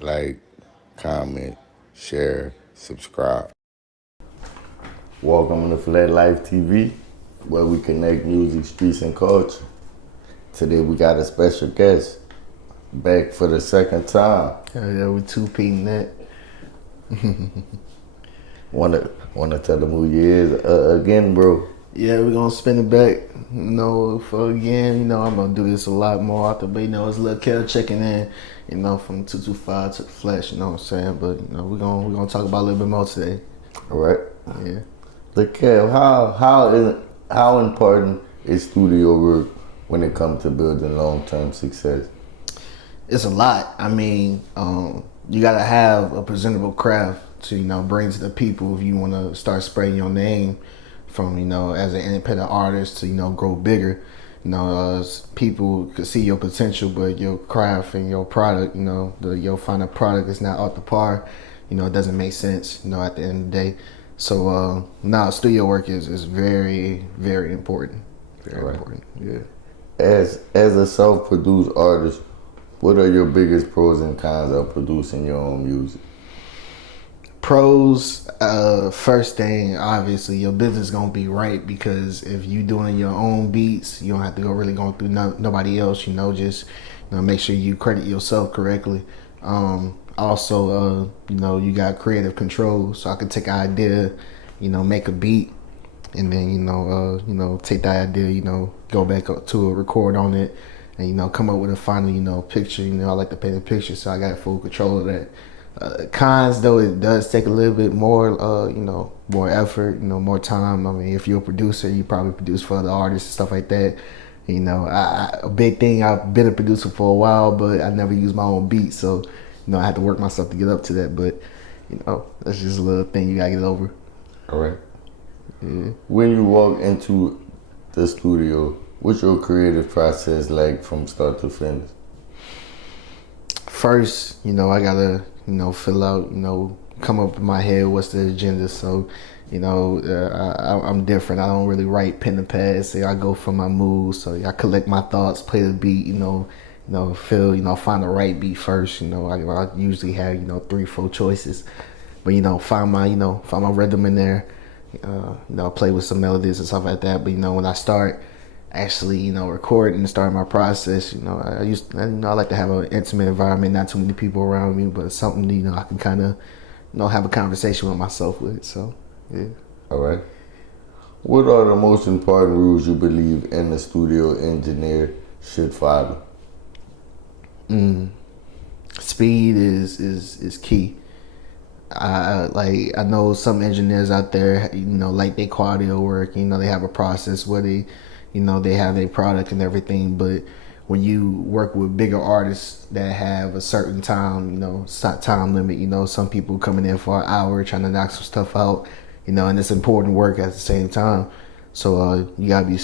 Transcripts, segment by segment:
like, comment, share, subscribe. Welcome to Lafayette Life TV, where we connect music, streets, and culture. Today we got a special guest back for the second time. Hell yeah, we two-peating that. Wanna tell them who you is again, bro? Yeah, we're gonna spin it back. For again, I'm gonna do this a lot more often. But it's Li Kev checking in, from 225 to the flesh, you know what I'm saying? But we're gonna talk about a little bit more today. All right. Yeah. Li Kev, how important is studio work when it comes to building long-term success? It's a lot. I mean, you gotta have a presentable craft to, bring to the people if you wanna start spreading your name from, as an independent artist to, grow bigger. People could see your potential, but your craft and your product, your final product is not up to par. It doesn't make sense, at the end of the day. So studio work is very, very important. Very important. Yeah. As a self-produced artist, what are your biggest pros and cons of producing your own music? Pros, first thing, obviously, your business is going to be right, because if you doing your own beats, you don't have to go through nobody else, just make sure you credit yourself correctly. Also, you got creative control, so I can take an idea, make a beat, and then, take that idea, go back up to it, record on it, and, come up with a final, picture. I like to paint a picture, so I got full control of that. Cons, though, it does take a little bit more, more effort, more time. I mean, if you're a producer, you probably produce for other artists and stuff like that. A big thing, I've been a producer for a while, but I never used my own beat, so, I had to work myself to get up to that. But, that's just a little thing you gotta get over. All right. Yeah. When you walk into the studio, what's your creative process like from start to finish? First, I gotta, fill out, come up in my head what's the agenda. So, I'm different. I don't really write pen and pad. So I go for my mood. So I collect my thoughts, play the beat, find the right beat first. I usually have, 3-4 choices. But, find my rhythm in there. Play with some melodies and stuff like that. But, when I start actually, recording and starting my process, I like to have an intimate environment, not too many people around me, but something, I can kind of, have a conversation with myself with. So, yeah. All right. What are the most important rules you believe in the studio engineer should follow? Speed is key. I know some engineers out there, like their quality of work, they have a process where they have their product and everything, but when you work with bigger artists that have a certain time, time limit, some people coming in for an hour trying to knock some stuff out, and it's important work at the same time. So you gotta be,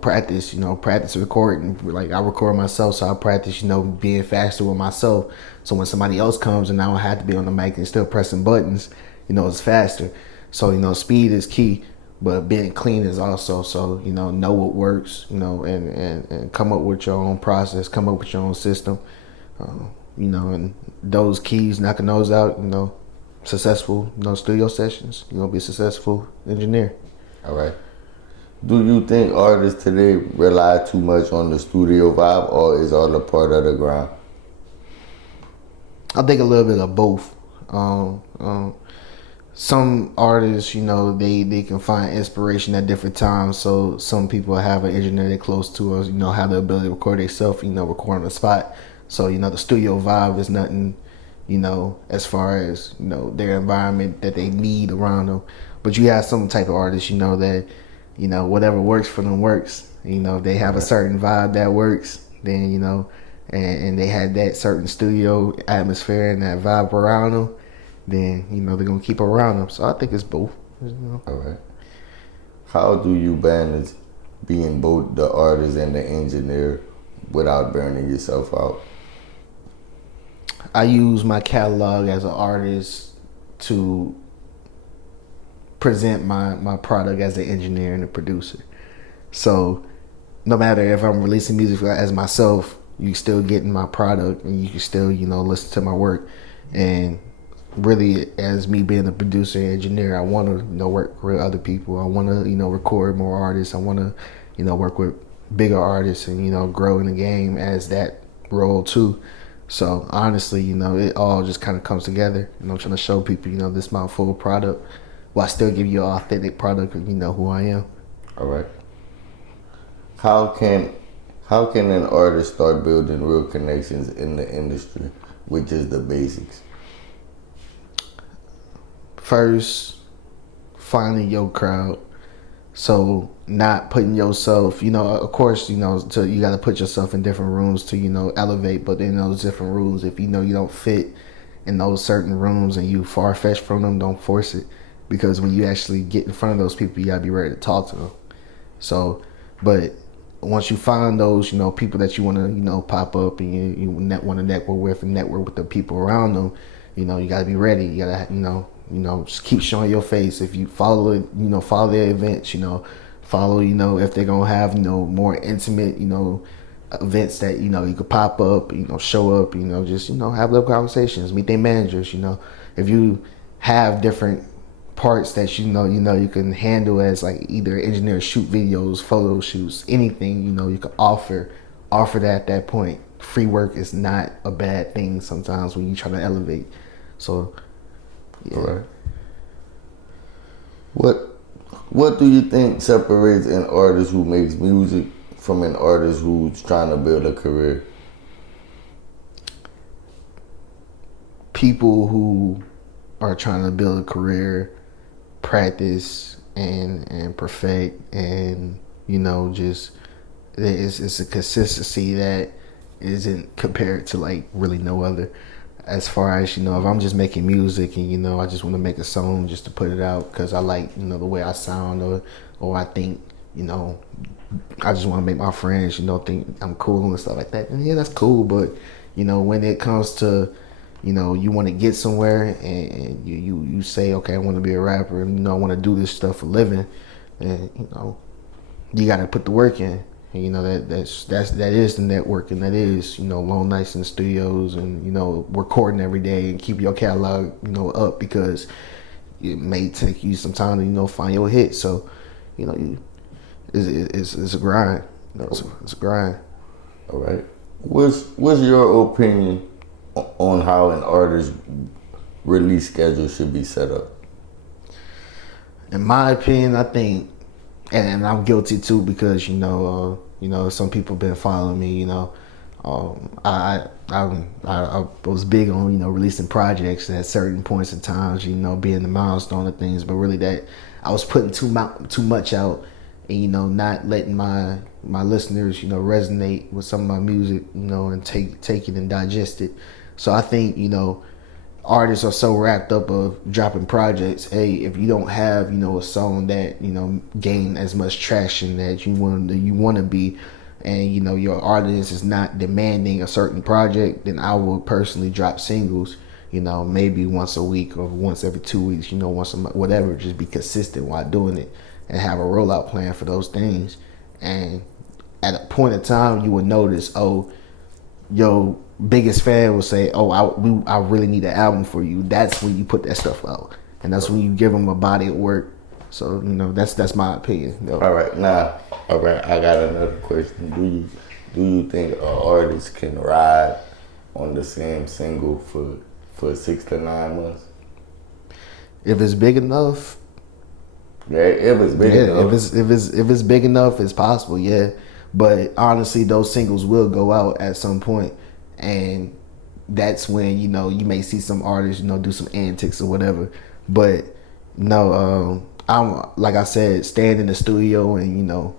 practice recording. Like, I record myself, so I practice, being faster with myself. So when somebody else comes and I don't have to be on the mic and still pressing buttons, it's faster. So, speed is key. But being clean is also, so, know what works, and come up with your own process, come up with your own system, and those keys, knocking those out, successful, studio sessions, you're going to be a successful engineer. All right. Do you think artists today rely too much on the studio vibe, or is all a part of the grind? I think a little bit of both. Some artists, they can find inspiration at different times. So some people have an engineer they're close to, or, have the ability to record themselves, record on the spot. So, the studio vibe is nothing, as far as, their environment that they need around them. But you have some type of artists, that, whatever works for them works. If they have a certain vibe that works, then, and they had that certain studio atmosphere and that vibe around them, then, they're going to keep around them. So I think it's both. All right. How do you balance being both the artist and the engineer without burning yourself out? I use my catalog as an artist to present my product as an engineer and a producer. So no matter if I'm releasing music as myself, you still getting my product, and you can still, listen to my work. And really, as me being a producer and engineer, I want to, work with other people. I want to, record more artists. I want to, work with bigger artists and, grow in the game as that role too. So honestly, it all just kind of comes together. I'm trying to show people, this is my full product, while I still give you an authentic product, and who I am. All right. How can an artist start building real connections in the industry with just the basics? First, finding your crowd. So not putting yourself, of course, you got to put yourself in different rooms to, elevate. But in those different rooms, if you don't fit in those certain rooms and you far-fetched from them, don't force it. Because when you actually get in front of those people, you got to be ready to talk to them. So, but once you find those, people that you want to, pop up and you want to network with and network with the people around them, you got to be ready. You got to, just keep showing your face. If you follow it, follow their events, follow, if they're going to have, more intimate, events that, you could pop up, show up, just, have little conversations, meet their managers, if you have different parts that, you can handle as like either engineer, shoot videos, photo shoots, anything, you can offer that at that point. Free work is not a bad thing sometimes when you try to elevate. So, yeah. All right. What do you think separates an artist who makes music from an artist who's trying to build a career? People who are trying to build a career practice and perfect, and just it's a consistency that isn't compared to like really no other. As far as, if I'm just making music and, I just want to make a song just to put it out because I like, the way I sound, or I think, I just want to make my friends, think I'm cool and stuff like that. And yeah, that's cool. But, when it comes to, you want to get somewhere and you say, okay, I want to be a rapper and, I want to do this stuff for a living, and, you got to put the work in. And, that is the networking. That is, long nights in the studios and, recording every day and keep your catalog, up, because it may take you some time to, find your hit. So, it's a grind. It's a grind. All right. What's your opinion on how an artist's release schedule should be set up? In my opinion, I think, and I'm guilty too, because some people been following me. I was big on releasing projects at certain points in times. Being the milestone of things, but really that I was putting too much out, and not letting my listeners resonate with some of my music, and take it and digest it. So I think artists are so wrapped up of dropping projects. Hey, if you don't have a song that gain as much traction that you want to be, and your artist is not demanding a certain project, then I will personally drop singles. Maybe once a week or once every 2 weeks. Once a month, whatever. Just be consistent while doing it and have a rollout plan for those things. And at a point in time, you will notice, oh, your biggest fan will say, "Oh, I really need an album for you." That's when you put that stuff out, and that's when you give them a body of work. So that's my opinion. All right, I got another question. Do you think an artist can ride on the same single for 6 to 9 months? If it's big enough. Yeah, if it's big enough. If it's big enough, it's possible. Yeah. But honestly, those singles will go out at some point, and that's when you may see some artists do some antics or whatever. But no, I'm like I said, staying in the studio and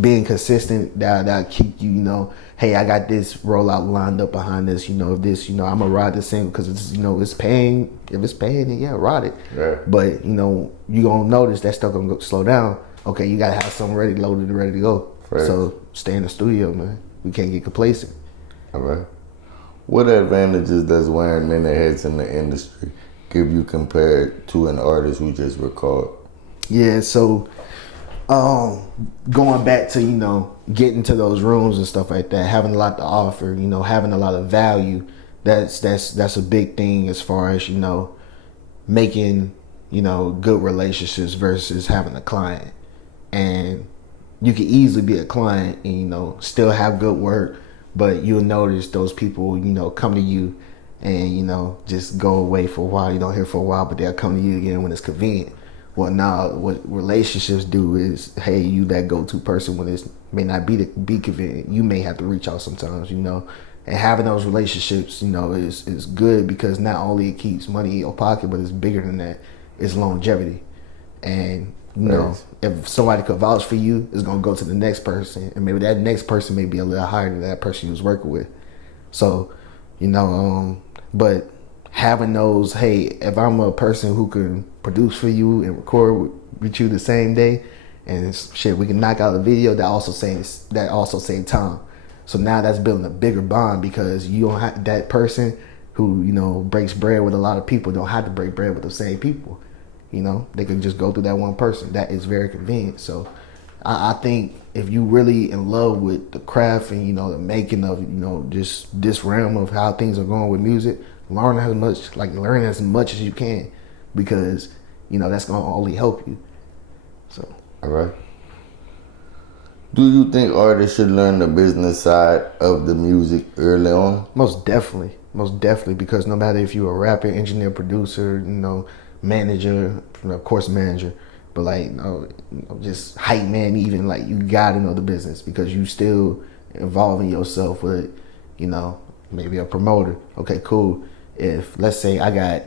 being consistent. That keep you hey, I got this rollout lined up behind this. If this I'm gonna ride this single because it's it's paying. If it's paying, then yeah, ride it. Yeah. But you gonna notice that stuff gonna slow down. Okay, you gotta have something ready, loaded, and ready to go. Right. So stay in the studio, man. We can't get complacent. All right. What advantages does wearing many hats in the industry give you compared to an artist who just record? Yeah, so going back to getting to those rooms and stuff like that, having a lot to offer, having a lot of value, that's a big thing as far as, making, good relationships versus having a client. And you can easily be a client and, still have good work, but you'll notice those people, come to you and, just go away for a while. You don't hear for a while, but they'll come to you again when it's convenient. Well, now what relationships do is, hey, you that go-to person when it may not be convenient. You may have to reach out sometimes, and having those relationships, is good because not only it keeps money in your pocket, but it's bigger than that. It's longevity, and if somebody could vouch for you, it's gonna go to the next person, and maybe that next person may be a little higher than that person you was working with. So, but having those, hey, if I'm a person who can produce for you and record with you the same day, and shit, we can knock out a video that also same time. So now that's building a bigger bond because you don't have that person who breaks bread with a lot of people don't have to break bread with the same people. They can just go through that one person. That is very convenient. So I think if you really in love with the craft and the making of just this realm of how things are going with music, learn as much as you can, because that's gonna only help you. So all right. Do you think artists should learn the business side of the music early on? Most definitely, because no matter if you're a rapper, engineer, producer, manager, of course manager, but just hype man, even you gotta know the business because you still involving yourself with, maybe a promoter. Okay, cool. If let's say I got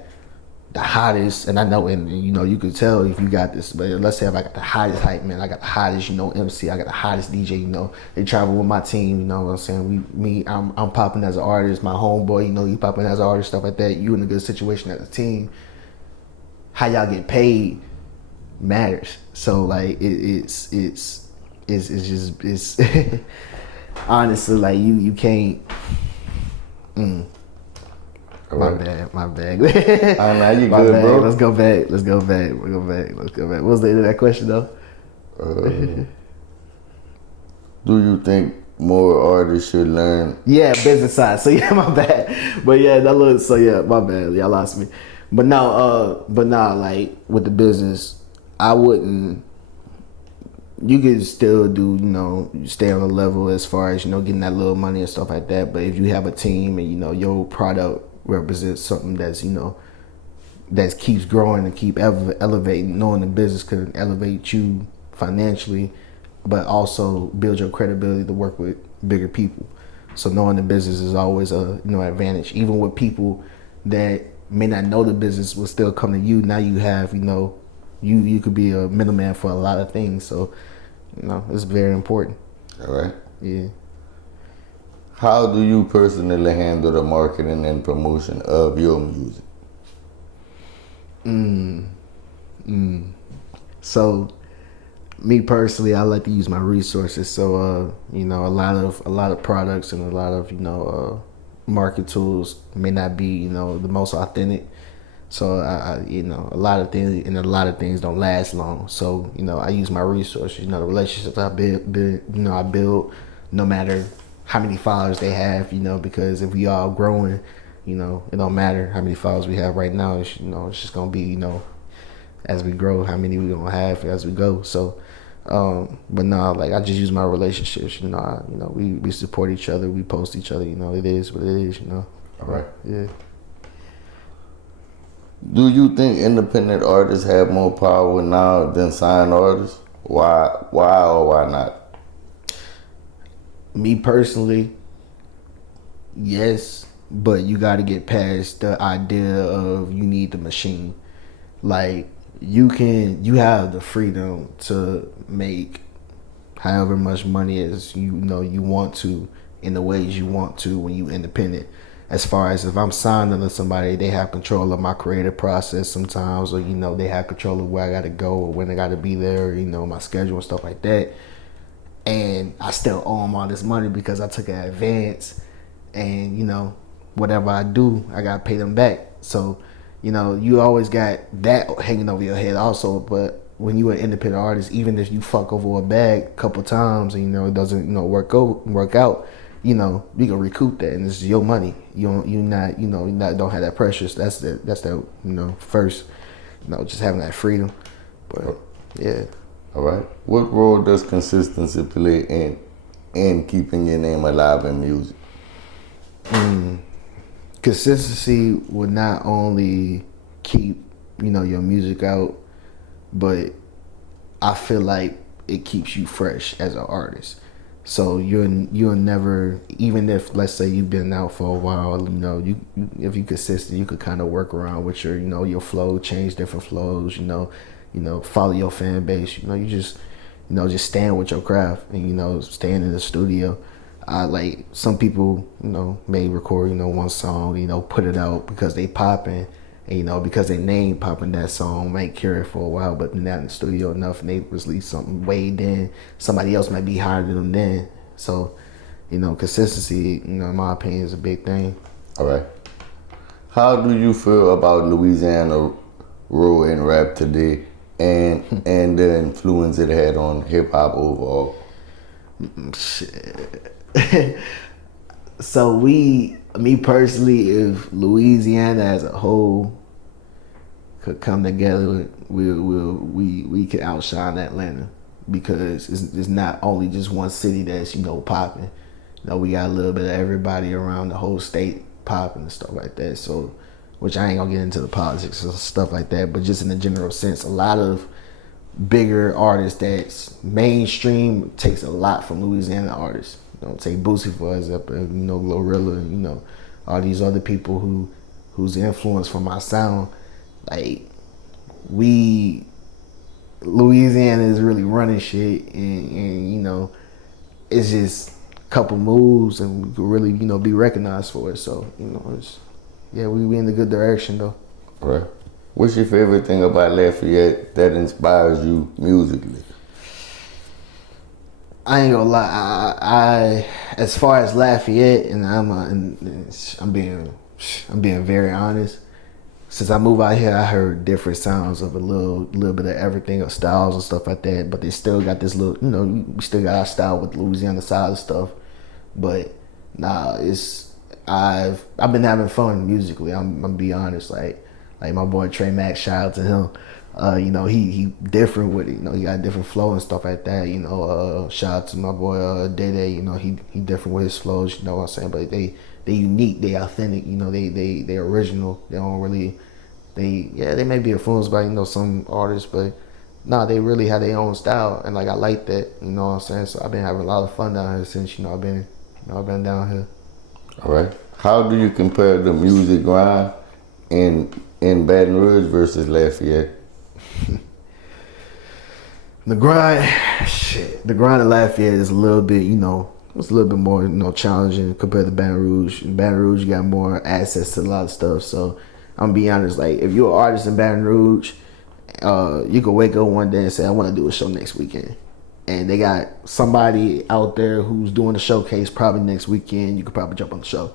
the hottest, and I know, and you could tell if you got this, but let's say if I got the hottest hype man, I got the hottest, MC, I got the hottest DJ, they travel with my team, what I'm saying? I'm popping as an artist, my homeboy, you popping as an artist, stuff like that. You in a good situation as a team. How y'all get paid matters. So it's just honestly you can't. My bad. Now you good, bad. bro. Let's go back. What was the end of that question though? Do you think more artists should learn? Yeah, business side. So yeah, my bad. But yeah, my bad. Y'all lost me. But no, with the business, I wouldn't. You could still do, stay on the level as far as, getting that little money and stuff like that. But if you have a team and, your product represents something that's, that keeps growing and keep elevating, knowing the business could elevate you financially, but also build your credibility to work with bigger people. So knowing the business is always a, advantage. Even with people that may not know the business will still come to you. Now you have, you could be a middleman for a lot of things. So, it's very important. All right. Yeah. How do you personally handle the marketing and promotion of your music? So, me personally, I like to use my resources. So, a lot of products and a lot of, market tools may not be, the most authentic. So I a lot of things don't last long. So, I use my resources, the relationships I build, no matter how many followers they have, because if we all growing, it don't matter how many followers we have right now. It's, it's just gonna be, as we grow, how many we gonna have as we go. So, but no, I just use my relationships. We support each other, we post each other. It is what it is. All right. Yeah. Do you think independent artists have more power now than signed artists? Why or why not? Me personally, yes, but you got to get past the idea of you need the machine. You have the freedom to make however much money as you want to in the ways you want to when you independent. As far as if I'm signed under somebody, they have control of my creative process sometimes, or they have control of where I gotta go or when I gotta be there, my schedule and stuff like that. And I still owe them all this money because I took an advance, and whatever I do, I gotta pay them back. So you always got that hanging over your head also. But when you an independent artist, even if you fuck over a bag a couple times and it doesn't work out, you can recoup that, and it's your money. You don't have that pressure. So that's the first, just having that freedom. But yeah. All right. What role does consistency play in keeping your name alive in music? Consistency will not only keep your music out, but I feel like it keeps you fresh as an artist. So you'll never, even if let's say you've been out for a while, if you're consistent, you could kind of work around with your flow, change different flows, follow your fan base. You just stand with your craft and stand in the studio. Like some people, may record, one song, put it out because they popping, and because they name popping, that song might carry it for a while, but not in the studio enough, and they release something way then. Somebody else might be higher than them then. So, consistency, in my opinion, is a big thing. All right. How do you feel about Louisiana role in rap today, and the influence it had on hip hop overall? Shit. So me personally, if Louisiana as a whole could come together, we could outshine Atlanta, because it's not only just one city that's popping. We got a little bit of everybody around the whole state popping and stuff like that. So, which I ain't gonna get into the politics and stuff like that, but just in the general sense, a lot of bigger artists that's mainstream takes a lot from Louisiana artists. Take Boosie for example, Glorilla, all these other people whose influence from my sound. Like, Louisiana is really running shit, and it's just a couple moves, and we could really be recognized for it. So we in a good direction though. Right. What's your favorite thing about Lafayette that inspires you musically? I ain't gonna lie. I as far as Lafayette, and I'm being very honest. Since I moved out here, I heard different sounds of a little bit of everything, of styles and stuff like that. But they still got this little, we still got our style with Louisiana side of stuff. But nah, I've been having fun musically. I'm gonna be honest. Like my boy Trey Max, shout out to him. He different with it. He got a different flow and stuff like that. Shout out to my boy Day Day. He different with his flows. You know what I'm saying? But they unique. They authentic. They original. They don't really. They may be influenced by some artists, but nah, they really have their own style, and I like that. You know what I'm saying? So I've been having a lot of fun down here since I've been down here. All right. How do you compare the music grind in Baton Rouge versus Lafayette? The grind in Lafayette is a little bit, it's a little bit more, challenging compared to Baton Rouge. In Baton Rouge, you got more access to a lot of stuff. So I'm gonna be honest, like if you're an artist in Baton Rouge, you can wake up one day and say, I want to do a show next weekend. And they got somebody out there who's doing a showcase probably next weekend. You could probably jump on the show.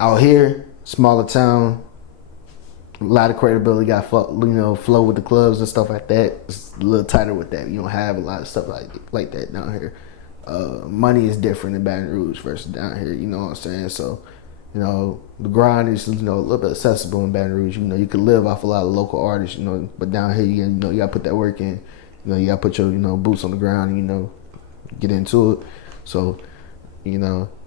Out here, smaller town, a lot of credibility, got flow with the clubs and stuff like that. It's a little tighter with that. You don't have a lot of stuff like that down here. Money is different in Baton Rouge versus down here. You know what I'm saying? So, the grind is a little bit accessible in Baton Rouge. You can live off a lot of local artists. But down here, you got to put that work in. You got to put your boots on the ground and get into it. So,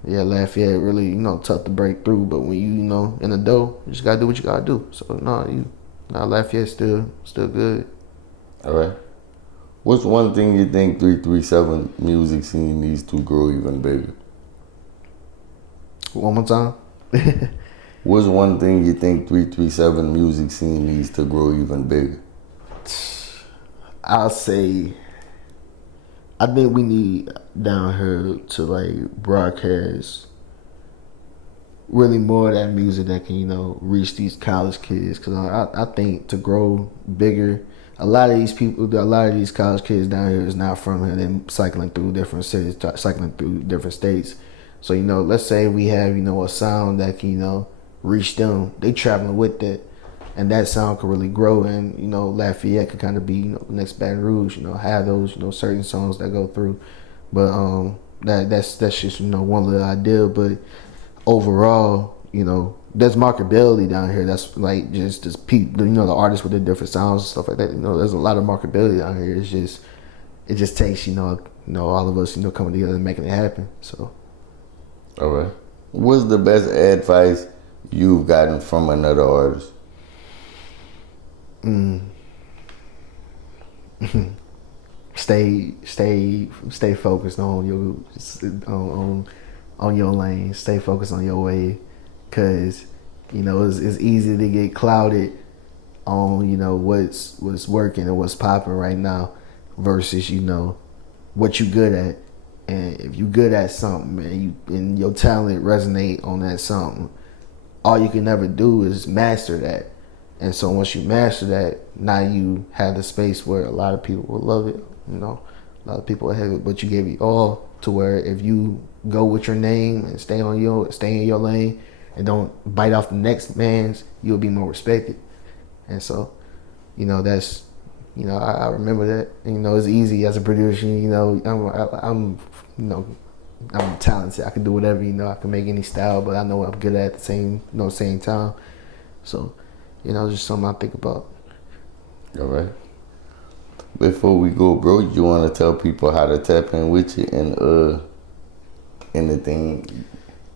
Lafayette really, tough to break through, but when you, in the dough, you just gotta do what you gotta do. So Lafayette's still good. All right. What's one thing you think 337 music scene needs to grow even bigger? One more time. What's one thing you think 337 music scene needs to grow even bigger? I'll say, I think we need down here to broadcast really more of that music that can reach these college kids, because I think to grow bigger, a lot of these college kids down here is not from here. They're cycling through different cities, cycling through different states. So let's say we have a sound that can reach them. They traveling with it. and that sound could really grow, and Lafayette could kind of be the next Baton Rouge, have those certain songs that go through, but that's just one little idea, but overall, there's marketability down here. That's like just people, the artists with the different sounds and stuff like that. There's a lot of marketability down here. It just takes all of us coming together and making it happen. So, all right. What's the best advice you've gotten from another artist? Stay focused on your lane. Stay focused on your way, cause it's easy to get clouded on what's working and what's popping right now, versus what you good at. And if you good at something and your talent resonate on that something, all you can ever do is master that. And so once you master that, now you have the space where a lot of people will love it. A lot of people will have it, but you gave it all to where if you go with your name and stay in your lane and don't bite off the next man's, you'll be more respected. And so, that's, I remember that. It's easy as a producer. I'm talented. I can do whatever. I can make any style, but I know I'm good at the same time. So, just something I think about. All right. Before we go, bro, you want to tell people how to tap in with you and anything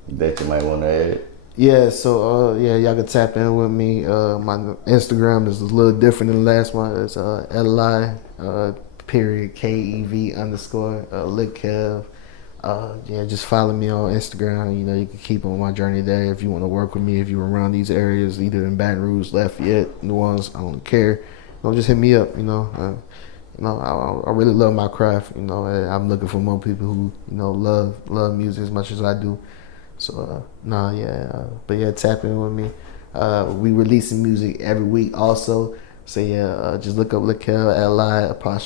that you might want to add? Yeah, so y'all can tap in with me. My Instagram is a little different than the last one. It's Li Kev Li Kev. Just follow me on Instagram. You can keep on my journey there. If you want to work with me, if you're around these areas, either in Baton Rouge, Lafayette, New Orleans, I don't care. Just hit me up. I really love my craft. I'm looking for more people who love music as much as I do. So but yeah, tap in with me. We releasing music every week also. So just look up Li Kev,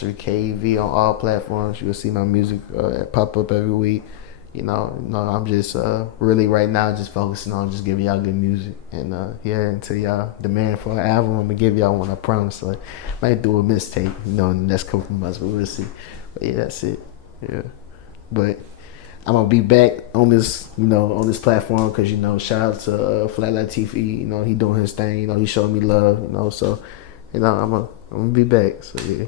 Li''KV on all platforms. You'll see my music pop up every week. I'm just really right now just focusing on just giving y'all good music, and until y'all demand for an album, I'm gonna give y'all one, I promise. So might do a mixtape, in the next couple months, but we'll see. But yeah, that's it. Yeah, but I'm gonna be back on this, on this platform, because shout out to Flat Latifi. He doing his thing. He showing me love. So I'm gonna be back. So yeah.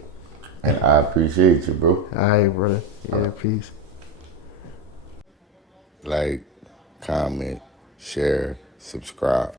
And I appreciate you, bro. All right, brother. Yeah, peace. Like, comment, share, subscribe.